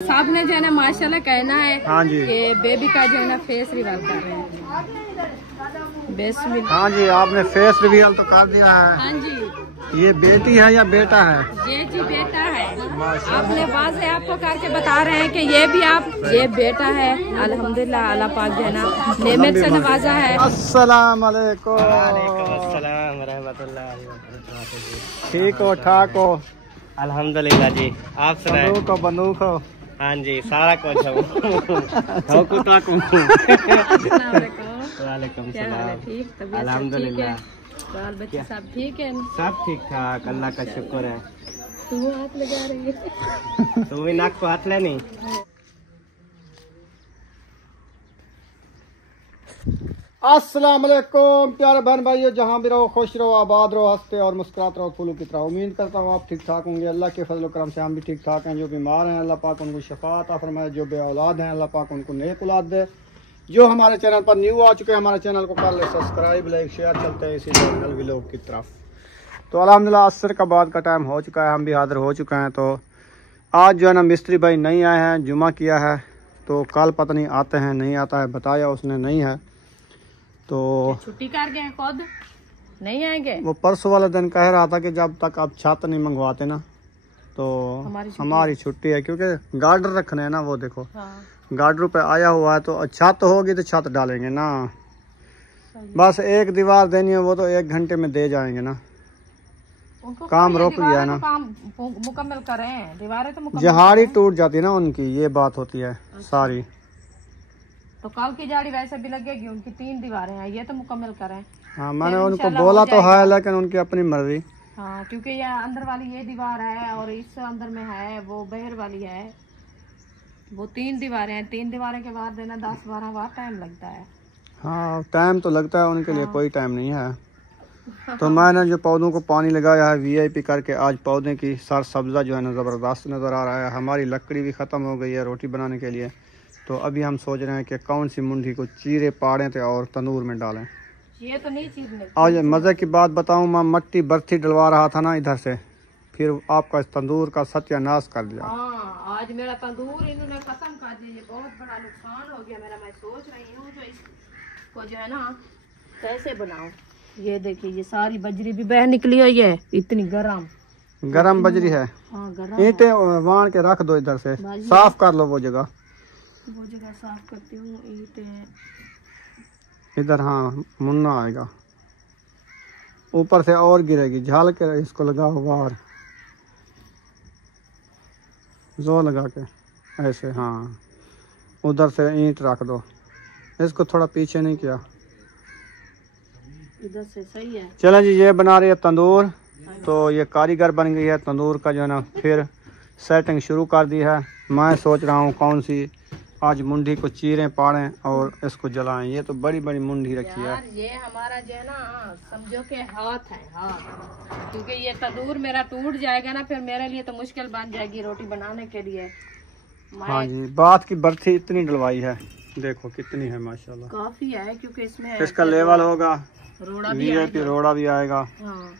साहब ने जो है ना माशाल्लाह कहना है हाँ जी कि बेबी का जो है ना फेस रिवील कर रहे हैं। हाँ जी, आपने फेस रिवील तो कर दिया है। हाँ जी, ये बेटी है या बेटा है? ये जी बेटा है। आपने बात से आपको करके बता रहे हैं कि ये भी आप, ये बेटा है। अल्हम्दुलिल्लाह, अल्लाह पाक जो है ना नेमत से नवाजा है। अस्सलाम वालेकुम। ठीक हो, ठाक हो? अल्हम्दुलिल्लाह जी, आप सुनाए? बंदूक हो? हाँ जी, सारा कुछ हो। वालेकुम सलाम। ठीक, अल्हम्दुलिल्लाह, बाल बच्चे सब ठीक है? सब ठीक ठाक, अल्लाह का शुक्र है। तू हाथ लगा रही है? तू भी नाक को हाथ लेनी। अस्सलाम वालेकुम प्यारे बहन भाइयों, जहाँ भी रहो खुश रहो, आबाद रहो, हंसते और मुस्कुराते रहो, फूलों की तरह। उम्मीद करता हूँ आप ठीक ठाक होंगे। अल्लाह के फजल करम से हम भी ठीक ठाक हैं। जो बीमार हैं अल्लाह पाक उनको शफा अता फरमाए, जो बे औलाद हैं अल्लाह पाक उनको नेक औलाद दे। जो हमारे चैनल पर न्यू आ चुके हैं, हमारे चैनल को कर ले सब्सक्राइब, लाइक शेयर। चलते हैं इसी चैनल व्लॉग की तरफ। तो अल्हम्दुलिल्लाह असर का बाद का टाइम हो चुका है, हम भी हाजिर हो चुके हैं। तो आज जो है ना मिस्त्री भाई नहीं आए हैं, जुमा किया है, तो कल पता नहीं आते हैं नहीं आता है, बताया उसने नहीं है। तो छुट्टी कर गए खुद नहीं आएंगे। वो परसों वाला दिन कह रहा था कि जब तक आप छत नहीं मंगवाते ना तो हमारी छुट्टी है, क्योंकि गार्डर रखने हैं ना। वो देखो हाँ। गार्डर पे आया हुआ है, तो छत होगी तो छत डालेंगे ना। बस एक दीवार देनी है, वो तो 1 घंटे में दे जाएंगे ना। काम रोक लिया ना, काम मुकम्मल करें। दीवारें तो मुकम्मल जहाड़ी टूट जाती है ना उनकी, ये बात होती है सारी। तो कल की जाड़ी वैसे भी लगेगी, उनकी 3 दीवारें हैं, ये तो मुकम्मल करें। हाँ, मैंने उनको बोला तो है, लेकिन उनकी अपनी मर्जी। हाँ, क्योंकि ये अंदर वाली ये दीवार है और इस अंदर में है वो बाहर वाली है, वो 3 दीवारें हैं। 3 दीवारें के बाद देना 10-12 बार टाइम लगता है। हाँ, टाइम तो लगता है, उनके लिए कोई टाइम नहीं है। तो मैंने जो पौधों को पानी लगाया है VIP करके, आज पौधे की सर सब्जा जो है ना ज़बरदस्त नज़र आ रहा है। हमारी लकड़ी भी ख़त्म हो गई है रोटी बनाने के लिए, तो अभी हम सोच रहे हैं कि कौन सी मुंडी को चीरे पाड़ें थे और तंदूर में डालें। ये तो नहीं चीज नहीं। आज मज़े की बात बताऊं, मैं मट्टी बर्थी डलवा रहा था ना इधर से, फिर आपका इस तंदूर का सत्यानाश कर दिया। हाँ, आज मेरा तंदूर इन्होंने खत्म कर दिया, ये बहुत बड़ा नुकसान हो गया मेरा। मैं सोच रही हूँ जो इसको जो है ना कैसे बनाऊं। ये देखिए, ये सारी बजरी भी बह निकली हुई है, इतनी गरम बजरी है। हाँ, गरम। ईंटें वाण के रख दो, इधर से साफ कर लो वो जगह साफ करती हूँ। ईंटें इधर, हाँ मुन्ना आएगा ऊपर से और गिरेगी, झाल के इसको लगाओ बाहर, जो लगा के ऐसे। हाँ, उधर से ईंट रख दो, इसको थोड़ा पीछे नहीं किया, इधर से सही है। चलो जी, ये बना रही है तंदूर। तो ये कारीगर बन गई है तंदूर का जो है ना, फिर सेटिंग शुरू कर दी है। मैं सोच रहा हूँ कौन सी आज मुंडी को चीरें पाड़ें और इसको जलाएं। ये तो बड़ी बड़ी मुंडी रखी है। ये हमारा जो है ना समझो के हाथ है, हाथ। क्योंकि ये तंदूर मेरा टूट जाएगा ना, फिर मेरे लिए तो मुश्किल बन जाएगी रोटी बनाने के लिए। हाँ जी, बात की बर्थी इतनी डलवाई है, देखो कितनी है माशाल्लाह, काफी है। क्योंकि इसमें इसका लेवल होगा, रोड़ा भी आएगा। हाँ।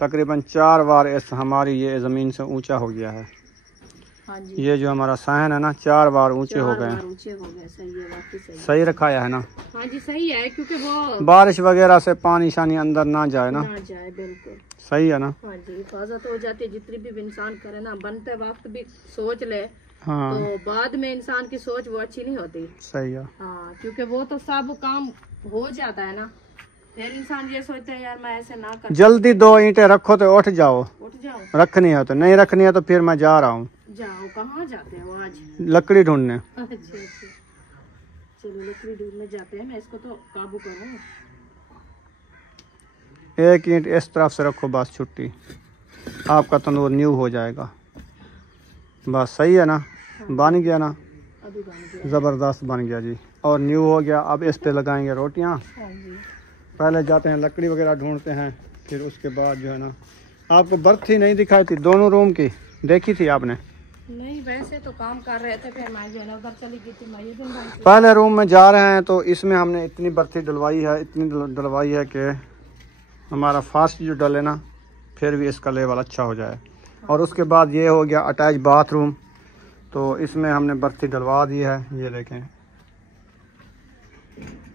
तकरीबन 4 बार इस हमारी ये जमीन से ऊंचा हो गया है। हाँ जी, ये जो हमारा सहन है ना, 4 बार ऊंचे हो गए। ऊंचे हो गए। सही है, बाकी सही रखाया है ना। हाँ जी, सही है, क्योंकि वो बारिश वगैरह से पानी शानी अंदर ना जाए ना जाए। बिल्कुल सही है ना। हाँ जी, हिफाजत हो जाती है। जितनी भी इंसान करे ना, बनते वक्त भी सोच ले, हाँ, तो बाद में इंसान की सोच वो अच्छी नहीं होती। सही है। हाँ, क्योंकि वो तो सब काम हो जाता है ना, फिर इंसान ये सोचता है यार मैं ऐसे ना कर। जल्दी 2 ईंटें रखो तो उठ जाओ। रखनी है तो नहीं रखनी है तो फिर मैं जा रहा हूँ। जाओ, कहाँ जाते हो आज? लकड़ी ढूंढने। अच्छा, चलो लकड़ी ढूंढने जाते हैं। मैं इसको तो काबू करूँ। 1 ईंट इस तरफ से रखो, बस छुट्टी, आपका तंदूर न्यू हो जाएगा। बस सही है ना, बन गया ना, अभी बन गया, ज़बरदस्त बन गया जी, और न्यू हो गया। अब इस पे लगाएंगे रोटियां। पहले जाते हैं लकड़ी वगैरह ढूंढते हैं, फिर उसके बाद जो है ना, आपको बर्थी नहीं दिखाई थी दोनों रूम की, देखी थी आपने? नहीं, वैसे तो काम कर रहे थे, फिर मैं जो है ना उधर चली गई थी। मैं ये दिन पहले रूम में जा रहे हैं, तो इसमें हमने इतनी बर्थी डलवाई है, इतनी डलवाई है कि हमारा फास्ट जो डले ना, फिर भी इसका लेवल अच्छा हो जाए। और उसके बाद ये हो गया अटैच बाथरूम। तो इसमें हमने बर्ती डलवा दी है, ये देखें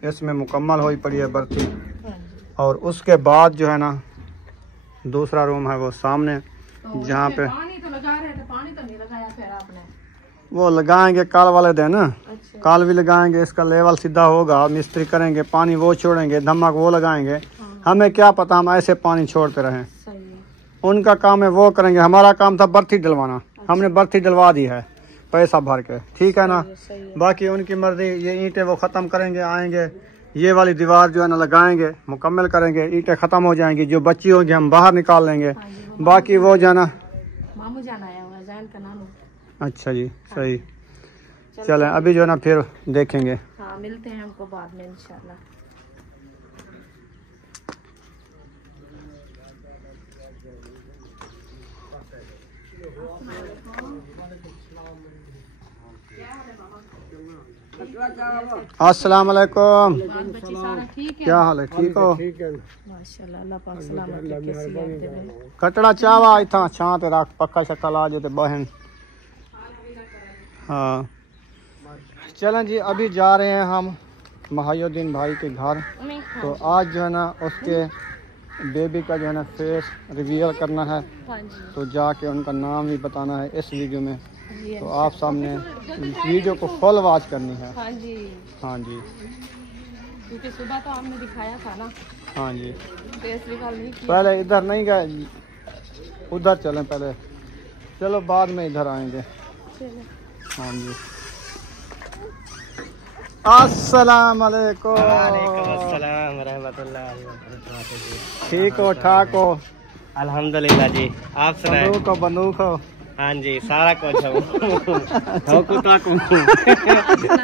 इसमें मुकम्मल हुई पड़ी है बर्ती। और उसके बाद जो है ना दूसरा रूम है वो सामने, तो जहाँ पे पानी तो लगा रहे थे, पानी तो नहीं लगाया फिर आपने? वो लगाएंगे कल वाले दिन, अच्छा। कल भी लगाएंगे, इसका लेवल सीधा होगा, मिस्त्री करेंगे, पानी वो छोड़ेंगे, धमक वो लगाएंगे। हमें क्या पता हम ऐसे पानी छोड़ते रहें। सही है। उनका काम है वो करेंगे, हमारा काम था बर्ती डलवाना। हमने बर्ती डलवा दी है पैसा भर के, ठीक है ना। सही है। बाकी उनकी मर्जी, ये ईंटें वो ख़त्म करेंगे, आएंगे ये वाली दीवार जो है ना लगाएंगे, मुकम्मल करेंगे, ईंटें ख़त्म हो जाएंगी, जो बची होंगी हम बाहर निकाल लेंगे। बाकी वो जो है ना मामू जान आया हुआ है, जैन का नाम। अच्छा जी, सही। चलें अभी जो है ना फिर देखेंगे। हाँ, मिलते हैं हमको बाद में इंशाल्लाह। अस्सलाम वालेकुम। बाल बच्चे सारा ठीक है? क्या हाल है, ठीक हो? माशाल्लाह, अल्लाह पाक सलामत रखे, सेहत देवे। कटड़ा चावा इतना छां ते रख, पक्का शक्का ला जे ते बहन। हाँ चलें जी, अभी जा रहे हैं हम महायुद्दीन भाई के घर। तो आज जो है ना उसके बेबी का जो है ना फेस रिवील करना है, तो जाके उनका नाम भी बताना है इस वीडियो में। तो आप सामने वीडियो को फुल वॉच करनी है। हाँ जी, हाँ जी, क्योंकि सुबह तो आपने दिखाया था ना, हाँ जी। फेस रिवील नहीं किया। पहले इधर नहीं गए, उधर चलें पहले, चलो बाद में इधर आएंगे। हाँ जी। अस्सलाम वालेकुम। वालेकुम अस्सलाम रहमतुल्लाह व बरकातहू। ठीक हो, ठाक हो? अल्हम्दुलिल्लाह जी, आप सुनाए? बंदूक हो? हाँ जी, सारा कुछ हूँ। अस्सलाम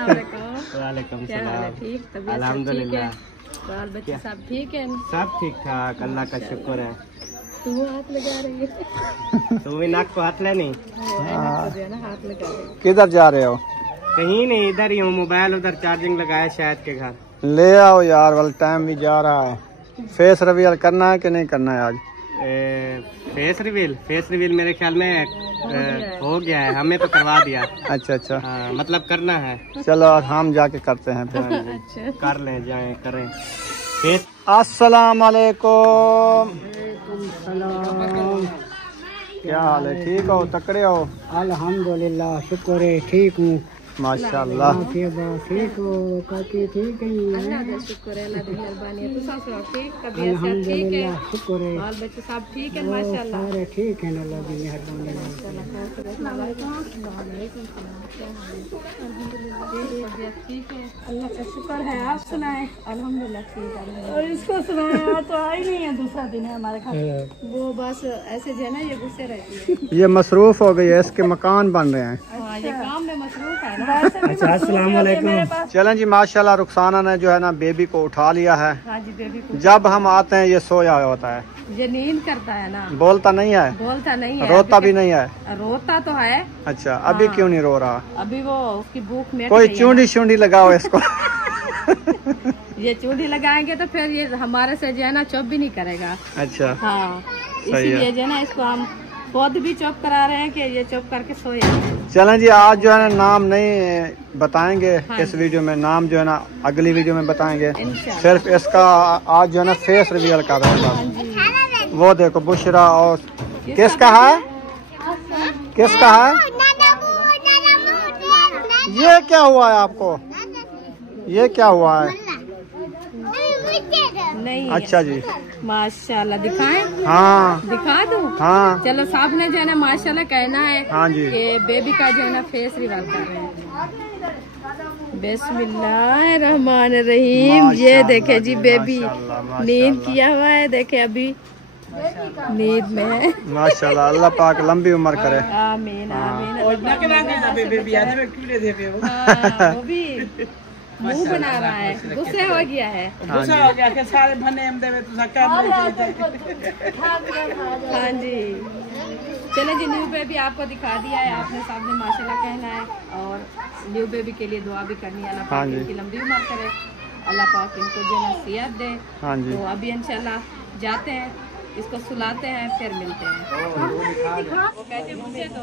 वालेकुम। वालेकुम क्या हाल है? सलाम। ठीक, तबीयत सब ठीक है? अल्हम्दुलिल्लाह, बाल बच्चे सब ठीक है? सब ठीक ठाक, अल्लाह का शुक्र है। तू हाथ लगा रही है? तू भी नाक को हाथ ले नहीं? हाथ लगा रही है। किधर जा रहे हो? कहीं नहीं, इधर ही हूँ, मोबाइल उधर चार्जिंग लगाया शायद के घर। ले आओ यार, वाला टाइम भी जा रहा है। फेस रिवील करना है कि नहीं करना है आज? फेस रिवील मेरे ख्याल में हो गया है, हमें तो करवा दिया। अच्छा अच्छा, हाँ, मतलब करना है। चलो हम जाके करते हैं फिर। अच्छा, कर लें, जाए करें फेस। अस्सलाम वालेकुम। क्या हाल है, ठीक हो, तकड़े हो? अल्हम्दुलिल्लाह, शुक्र है, ठीक हूँ। माशाल्लाह। ठीक हो काकी, ठीक है? अल्लाह का शुक्र है, अल्लाह की मेहरबानी है। तू सब ठीक, तबीयत सब ठीक है? शुक्र है, बाल बच्चे सब ठीक है? माशाल्लाह। सारे ठीक है, अल्लाह की मेहरबानी है। ठीक है, अल्लाह का शुक्र है। आप सुनाए? अल्हम्दुलिल्लाह ठीक है। और इसको सुनाया तो आई नहीं है, दूसरा दिन है हमारे घर। वो बस ऐसे जो है ना, ये गुस्से रहती है। ये मसरूफ हो गई है, इसके मकान बन रहे हैं। हाँ, ये काम में मसरूफ है ना। अच्छा, अस्सलाम वालेकुम। चलें जी, माशाल्लाह रुखसाना ने जो है ना बेबी को उठा लिया है। हाँ जी, बेबी को जब हम आते हैं ये सोया होता है, ये नींद करता है ना, बोलता नहीं है, बोलता नहीं है, रोता भी नहीं है। रोता तो है। अच्छा, अभी क्यों नहीं रो रहा? अभी वो उसकी भूख मिट कोई गई है चूंडी शूंडी लगाओ इसको। ना। ये चूड़ी लगाएंगे तो फिर ये हमारे से जो है ना चुप भी नहीं करेगा। अच्छा, हाँ, सही है। इसीलिए जो है ना इसको हम खुद भी चुप करा रहे हैं कि ये चुप करके सोए। चलें जी, आज जो है ना नाम नहीं बताएंगे इस वीडियो में, नाम जो है ना अगली वीडियो में बताएंगे। इंशाल्लाह। सिर्फ इसका आज जो है ना फेस रिवील कर रहे हैं। वो देखो बुशरा, और किसका है, किसका है? ये क्या हुआ है आपको, ये क्या हुआ है? नहीं, अच्छा जी, माशाल्लाह। दिखाएं? हाँ दिखा दूं? हाँ चलो, साहब ने जो है ना माशाल्लाह कहना है हाँ जी। कि बेबी का जो है ना फेस रिवील कर रहे हैं। बिस्मिल्लाहिर्रहमानिर्रहीम। ये देखे जी, बेबी नींद किया हुआ है, देखे अभी नींद में है। माशाल्लाह, अल्लाह पाक लंबी उम्र करे। आमीन आमीन। हाँ, वो भी मुंह बना रहा है, गुस्से हो गया है। हाँ जी, हाँ जी, चले जी, न्यू बेबी आपको दिखा दिया है, आपने सामने माशाल्लाह कहना है, और न्यू बेबी के लिए दुआ भी करनी है। अल्लाह हाँ पाक जी। इनकी लंबी उम्र करे, अल्लाह पाक इनको जो नसीहत दे। हाँ जी। तो अभी इंशाल्लाह जाते हैं, इसको सुलाते हैं फिर मिलते हैं। वो कहते मुझे तो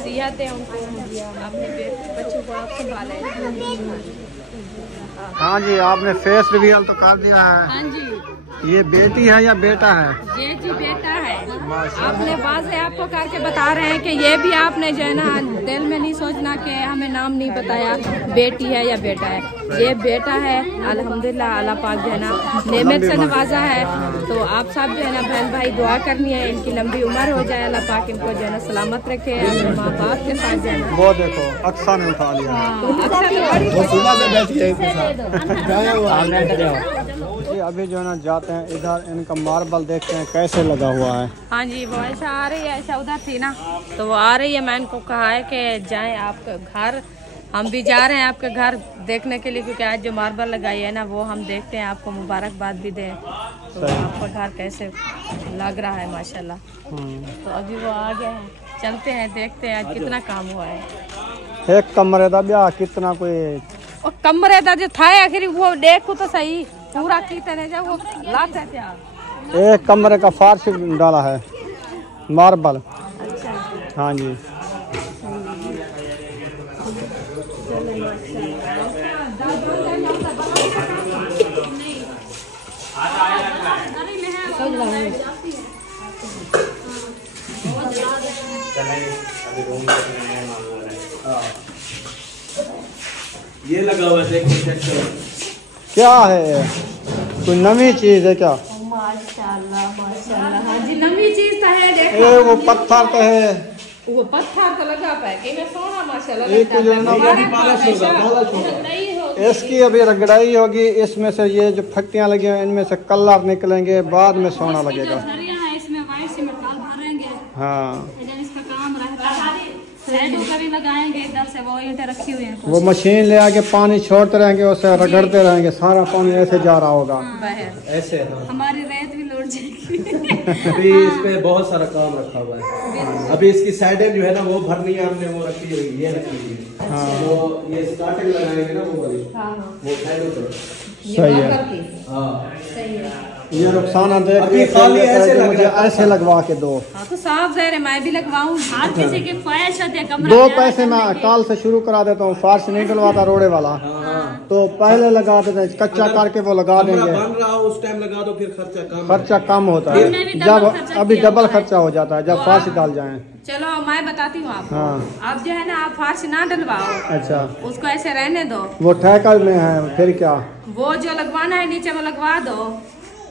सियाते हैं उनको, अपने बच्चों को आप संभालें। हाँ जी, आपने फेस रिवील तो कर दिया है। हाँ जी, ये बेटी है या बेटा है? ये जी बेटा है। आपने वाज़े आपको करके बता रहे हैं कि ये भी आपने जो है ना दिल में नहीं सोचना कि हमें नाम नहीं बताया बेटी है या बेटा है। ये बेटा है, अल्हम्दुलिल्लाह। अल्लाह पाक जो है ना नेमत से नवाजा है। तो आप सब जो है ना बहन भाई दुआ करनी है, इनकी लंबी उम्र हो जाए, अल्लाह पाक इनको जो है ना सलामत रखे, अपने माँ बाप के साथ जो है ना। वो देखो अक्सा ने उठा लिया। अभी जो है ना जाते हैं इधर, इनका मार्बल देखते हैं कैसे लगा हुआ है। हाँ जी, वो ऐसा आ रही है, ऐसा उधर थी ना तो वो आ रही है। मैं इनको कहा है कि जाएं आपका घर, हम भी जा रहे हैं आपके घर देखने के लिए, क्योंकि आज जो मार्बल लगाई है ना वो हम देखते हैं, आपको मुबारकबाद भी दें। तो आपका घर कैसे लग रहा है माशाल्लाह। तो अभी वो आ गया है, चलते हैं देखते हैं आज कितना काम हुआ है। एक कमरे का ब्याह कितना कोई और कमरे का जो था आखिर वो देखो तो सही पूरा की तरह जब वो लात है क्या। एक कमरे का फर्श डाला है मार्बल। हाँ जी, ये लगा हुआ है, क्या है? कोई नवी चीज है क्या? माशाल्लाह माशाल्लाह। हाँ जी, नवी चीज तो है। देखो ये वो पत्थर तो है, वो पत्थर तो लगा पाए कि मैं सोना माशाल्लाह एक जो है ना इसकी अभी रगड़ाई होगी, इसमें से ये जो फट्टियां लगी हैं इनमें से कलर निकलेंगे, बाद में सोना लगेगा। इसमें वाइट सीमेंट भरेंगे। हाँ, इसका काम रहता है, लगाएंगे इधर से वो ईंटें रखी हुई हैं। वो मशीन ले आके पानी छोड़ते रहेंगे, उससे रगड़ते रहेंगे, सारा पानी ऐसे जा रहा होगा। ऐसे। हमारी रेत भी लौट जाएगी। अभी इस पे बहुत सारा काम रखा हुआ है। अभी इसकी साइडें जो है ना वो भरनी है, हमने वो रखी हुई, ये रखी हुई है। हाँ, वो ये स्टार्टिंग लगाएंगे ना वो वाली, वो साइडों पे। सही है। हाँ, सही है। ये रुखसाना देख अभी खाली ऐसे लग मुझे रहा है। ऐसे लगवा के दो। हाँ तो साफ ज़ाहिर है मैं भी लगवाऊँ। हर किसी की ख्वाहिश होती है कमरा। 2 पैसे मैं कल से शुरू करा देता हूँ। फर्श नहीं डलवाता रोड़े वाला, तो पहले लगा देते, कच्चा करके वो लगा कमरा देंगे। बन रहा हो उस टाइम लगा दो, फिर खर्चा कम होता है। जब अभी डबल खर्चा हो जाता है जब फर्श डाल जाए। चलो मैं बताती हूँ आपको। हाँ। अब जो है ना आप फर्श ना डलवाओ, अच्छा, उसको ऐसे रहने दो। वो ठेका में है, फिर क्या? वो जो लगवाना है नीचे वो लगवा दो,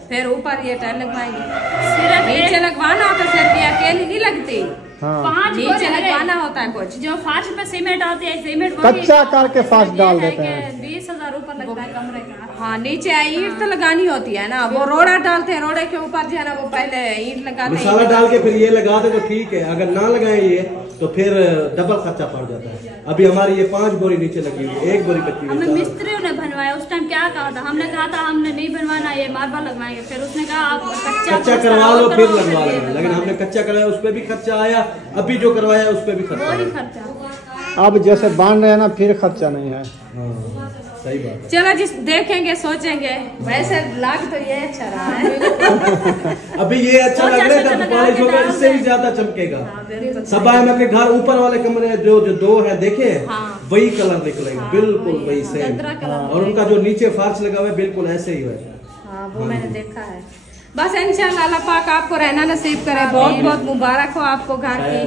फिर ऊपर ये टाइल लगवाएंगे। सिर्फ नीचे लगवाना होता है, सिर्फ ये अकेली नहीं लगती। हाँ, नीचे लगवाना होता है कुछ जो फर्श पे सीमेंट आती है, सीमेंट कच्चा करके फर्श डाल देते हैं। 20,000 ऊपर लगता है कमरे का। हाँ, नीचे ईंट तो लगानी होती है ना, वो रोड़ा डालते हैं, रोड़े के ऊपर जो है ना वो पहले ईंट लगाते हैं। मसाला डाल के फिर ये लगा दे तो ठीक है, अगर ना लगाए ये तो फिर डबल खर्चा पड़ जाता है। अभी हमारी ये 5 बोरी नीचे लगी हुई है, 1 बोरी कच्ची हमें हुई है। मिस्त्रियों ने बनवाया। उस टाइम क्या कहा था, हमने कहा था हमने नहीं बनवाना, ये मार्बल लगवाएंगे। फिर उसने कहा आप कच्चा करवा लो फिर लगवा लेना, लेकिन हमने कच्चा करवाया उस पर भी खर्चा आया, अभी जो करवाया उस पर भी खर्चा वही आया। खर्चा। अब जैसे बांध रहे हैं ना, फिर खर्चा नहीं है। हाँ, सही बात है। चलो जिस देखेंगे सोचेंगे। वैसे लाग तो ये अच्छा रहा है। अभी ये अच्छा लग रहा है, जब पॉलिश होगा इससे भी ज्यादा चमकेगा। सब आए मैं घर ऊपर वाले कमरे जो 2 है देखे, वही कलर निकलेगा, बिल्कुल वही सेम। और उनका जो नीचे फर्श लगा हुआ है बिल्कुल ऐसे ही है। हाँ, वो मैंने देखा है। बस इंशाल्लाह अल्लाह पाक आपको रहना नसीब करे। बहुत बहुत मुबारक हो आपको घर की।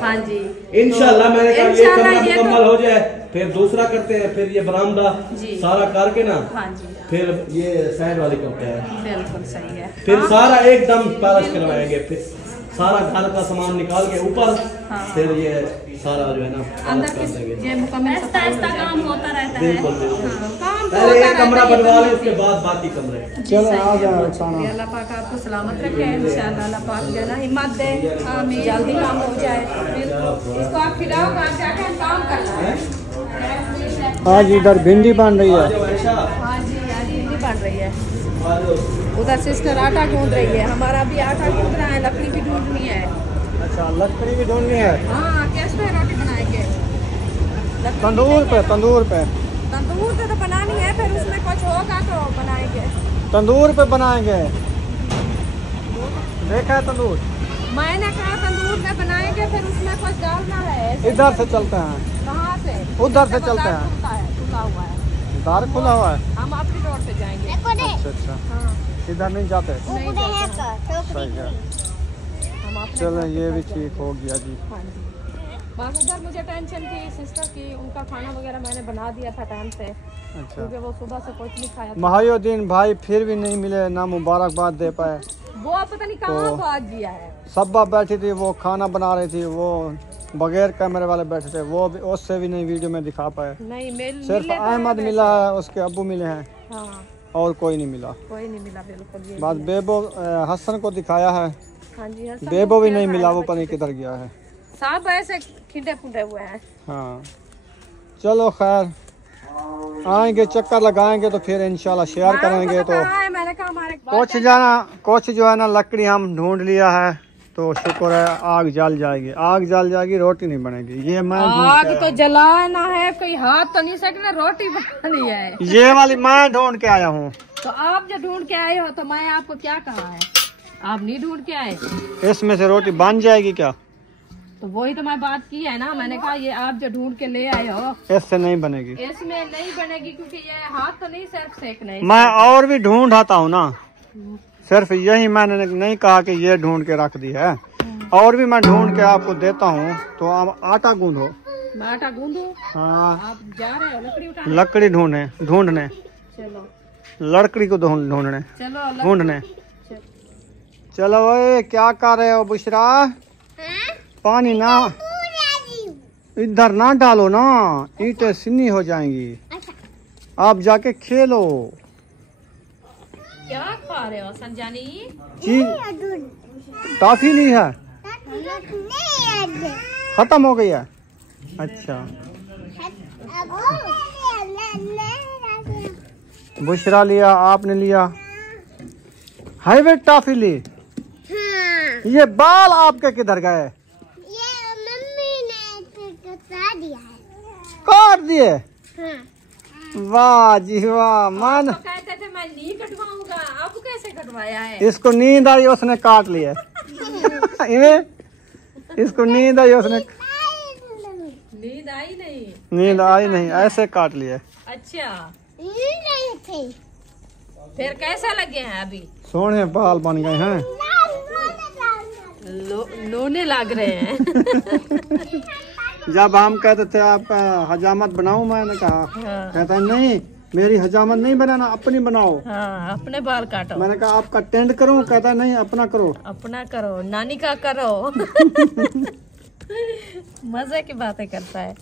हाँ जी, इंशाल्लाह मैंने कहा ये इंशाल्लाह कमरा ये तो- मुकम्मल हो जाए फिर दूसरा करते हैं, फिर ये बरामदा जी। सारा करके ना हाँ जी, फिर ये साइड वाली करते हैं, बिल्कुल सही है। फिर सारा एकदम पॉलिश करवाएंगे, फिर सारा घर का सामान निकाल के ऊपर, फिर ये सारा जो है ना अंदर पॉलिश कर देंगे। ये मुकम्मल ऐसा सफाई ऐसा काम होता रहता है। बिल्कुल बिल्कुल। काम तो पहले होता एक कमरा रहता है, बनवा ये ले, तो उसके बाद बाकी कमरे। चलो आ जाओ रुखसाना। अल्लाह पाक आपको सलामत रखे। इंशाल्लाह अल्लाह पाक जो है ना हिम्मत दे, जल्दी काम हो जाए। इसको आप खिलाओ, घर जाके काम करना है। आज इधर भिंडी बन रही है। हाँ जी, आज भिंडी बन रही है। उधर सिस्टर आटा गूंद रही है, हमारा भी आटा गूंद रहा है, लकड़ी भी ढूंढनी है। अच्छा, लकड़ी भी ढूंढनी है। हाँ, कैसे पे रोटी बनाएंगे? तंदूर पे, तंदूर पे। तंदूर पे तो बनानी है, फिर उसमें कुछ होगा तो बनाएंगे। तंदूर पे बनाएंगे। देखा है तंदूर? मैंने कहा तंदूर पे बनाएंगे, फिर उसमें कुछ डालना है। इधर से चलते हैं। कहाँ से? उधर से चलते हैं। खुला हुआ है, द्वार खुला हुआ है। हम अपनी रोड पे जाएंगे। अच्छा अच्छा, हाँ, इधर नहीं जाते। नहीं जाते। सही है। हम अपने चलो घर ये पे भी जाते ठीक हो गया जी। हैं। हाँ जी। बस उधर मुझे टेंशन थी सिस्टर की, उनका खाना वगैरह मैंने बना दिया था टाइम से, अच्छा। क्योंकि वो सुबह से कुछ नहीं खाया था। महायुद्दीन भाई फिर भी नहीं मिले, ना मुबारकबाद दे पाए। वो पता नहीं कहाँ भाग गया है। सब्बा बैठी थी, वो खाना बना रही थी, वो बगैर कैमरे वाले बैठे थे, वो भी उससे भी नहीं वीडियो में दिखा पाए। नहीं सिर्फ अहमद मिला है, उसके अब्बू मिले हैं, हाँ, और कोई नहीं मिला। कोई नहीं मिला बिल्कुल। ये बस बेबो हसन को दिखाया है, हाँ जी, हसन बेबो को भी क्या नहीं है, मिला, वो पता नहीं किधर गया है। सब ऐसे खिंडे फुंडे हुए हैं। हाँ चलो खैर, आएंगे चक्कर लगाएंगे तो फिर इंशाल्लाह शेयर करेंगे। तो मैंने कहा हमारे कुछ जो है ना लकड़ी हम ढूंढ लिया है, तो शुक्र है आग जल जाएगी। आग जल जाएगी, रोटी नहीं बनेगी। ये मैं आग तो जलाना है, कोई हाथ तो नहीं सकना, रोटी बनानी है। ये वाली मैं ढूंढ के आया हूँ। तो आप जो ढूंढ के आए हो तो मैं आपको क्या कहा है? आप नहीं ढूंढ के आए। इसमें से रोटी बन जाएगी क्या? तो वही तो मैं बात की है ना, मैंने कहा ये आप जो ढूंढ के ले आए हो इससे नहीं बनेगी। इसमें नहीं बनेगी, क्योंकि ये हाथ तो नहीं सिर्फ सेकना है। मैं और भी ढूंढ आता हूँ ना, सिर्फ यही मैंने नहीं कहा कि ये ढूंढ के रख दी है, और भी मैं ढूंढ के आपको देता हूँ। तो आप आटा गूंदो। मैं आटा गूंदू? हाँ, आप जा रहे हो लकड़ी उठाने? लकड़ी ढूंढने चलो, लकड़ी को ढूंढने चलो ढूंढने। चलो ओए, क्या कर रहे हो बुशरा? पानी ना इधर ना डालो ना, ईंटें सीनी हो जाएंगी। आप जाके खेलो। क्या खा रहे हो संजानी? चीज टॉफी ली है, खत्म हो गई है। अच्छा, बुशरा लिया, आपने लिया, हाईवे टॉफी ली। ये बाल आपके किधर गए? काट दिए? वाह जी वाह। मन तो कहते थे मैं नहीं कटवाऊंगा, अब कैसे कटवाया है? इसको नींद आई, उसने काट लिया। इसको नींद आई, उसने नींद आई नहीं? नींद आई नहीं, ऐसे काट लिया। अच्छा, फिर कैसा लगे हैं अभी? सोने बाल बन गए हैं। लोने लग रहे हैं। जब हम कहते थे आपका हजामत बनाऊं, मैंने कहा, हाँ। कहता है नहीं मेरी हजामत नहीं बनाना, अपनी बनाओ। हाँ, अपने बाल काटो। मैंने कहा आपका टेंड करूं, कहता है नहीं अपना करो। अपना करो, नानी का करो। मजे की बातें करता है।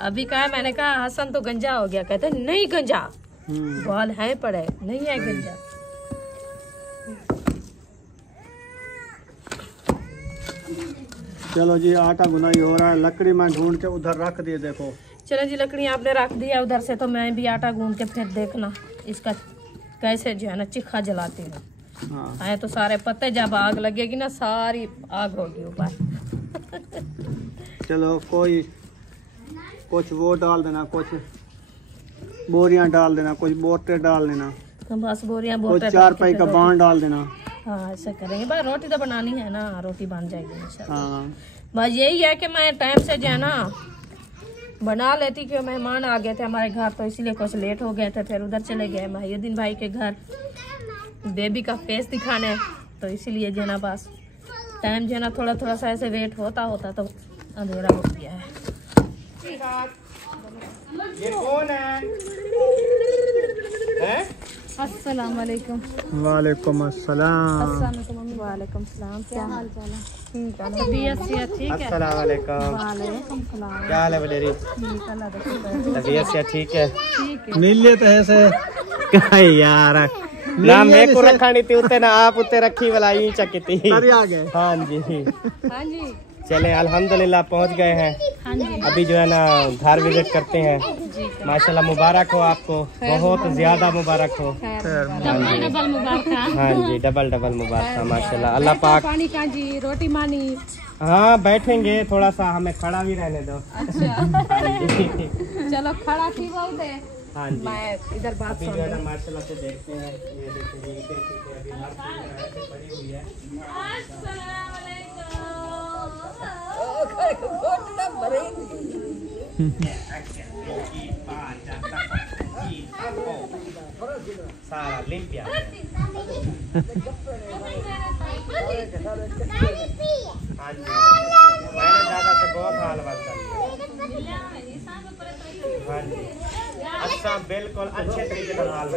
अभी कहा, मैंने कहा हसन तो गंजा हो गया, कहते नहीं गंजा, बाल है पड़े, नहीं है गंजा। चलो जी, आटा गुनाई हो रहा है, लकड़ी मैं ढूंढ के उधर रख दिए। देखो चलो जी, लकड़ी आपने रख दिया उधर से, तो मैं भी आटा गूंद के फिर देखना इसका कैसे जो है ना चिखा जलाती हूँ। हाँ, है तो सारे पत्ते, जब आग लगेगी ना सारी आग होगी ऊपर। चलो कोई कुछ वो डाल देना, कुछ बोरियां डाल देना, कुछ बोटे डाल देना, तो बस बोरियां कुछ बोलते 4 पाई का बांध डाल देना। हाँ, ऐसा करेंगे। बस रोटी तो बनानी है ना, रोटी बन जाएगी इंशाल्लाह। हाँ, बस यही है कि मैं टाइम से जो है ना बना लेती, क्यों मेहमान आ गए थे हमारे घर, तो इसीलिए कुछ लेट हो गए थे। फिर उधर चले गए महायुद्दीन भाई के घर बेबी का फेस दिखाने, तो इसीलिए जो है ना बस टाइम जो है ना थोड़ा थोड़ा सा ऐसे वेट होता होता तो अंधेरा हो गया है। ये कौन है? अस्सलाम वालेकुम। वालेकुम अस्सलाम। वालेकुम सलाम। क्या हाल चाल है? ठीक है, तबीयत सेहत ठीक है? अस्सलाम वालेकुम। वालेकुम सलाम। क्या हाल है बलेरी? ठीक, अल्लाह का शुक्र है। तबीयत से ठीक है? ठीक है। मिल लेते हैं से क्या यार, नाम मेरे को रखानी थी उते ना, आप उते रखी वाला ही चकी अरे आ गए। हाँ जी, हाँ जी, चले अल्हम्दुलिल्लाह पहुंच गए हैं। हाँ जी, अभी जो है ना घर विजिट करते हैं। माशाल्लाह मुबारक हो आपको, बहुत ज्यादा मुबारक हो। डबल मुबारक। हाँ जी, डबल मुबारक माशाल्लाह। अल्लाह पाक पानी का जी, रोटी मानी हाँ बैठेंगे, थोड़ा सा हमें खड़ा भी रहने दो। चलो खड़ा थी बहुत है। हाँ जी, मैं इधर बात अभी सुन जो है ना रही माशाल्लाह से देखते हैं, ये देखिए ये अभी हर चीज़ ऐसे पड़ी हुई है। सारा लिम्पिया हाँ जी, मैंने दादा से बहुत हाल बात कर लिया। हाँ जी, अच्छा बिल्कुल अच्छे तरीके से हाल